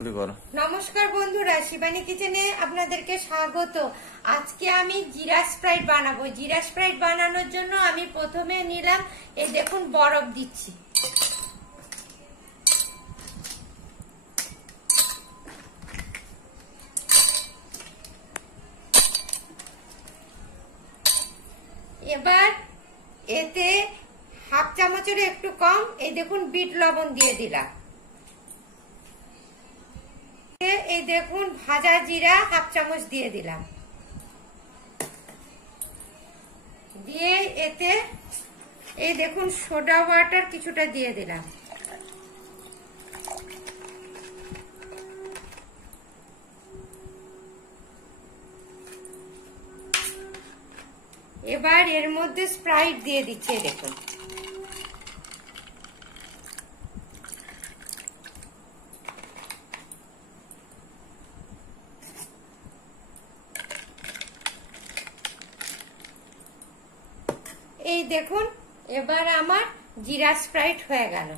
নমস্কার বন্ধুরা, শিবানী কিচেনে আপনাদেরকে স্বাগত। আজকে আমি জিরা স্প্রাইট বানাবো। জিরা স্প্রাইট বানানোর জন্য আমি প্রথমে নিলাম, এই দেখুন বরফ দিচ্ছি। এবার এতে হাফ চামচের একটু কম এই দেখুন বিট লবণ দিয়ে দিলাম। এই দেখুন ভাজা জিরা হাফ চামচ দিয়ে দিলাম, দিয়ে এতে এই দেখুন সোডা ওয়াটার কিছুটা দিয়ে দিলাম। এবার এর মধ্যে স্প্রাইট দিয়ে দিচ্ছি, দেখুন। এই দেখুন এবার আমার জিরা স্প্রাইট হয়ে গেল।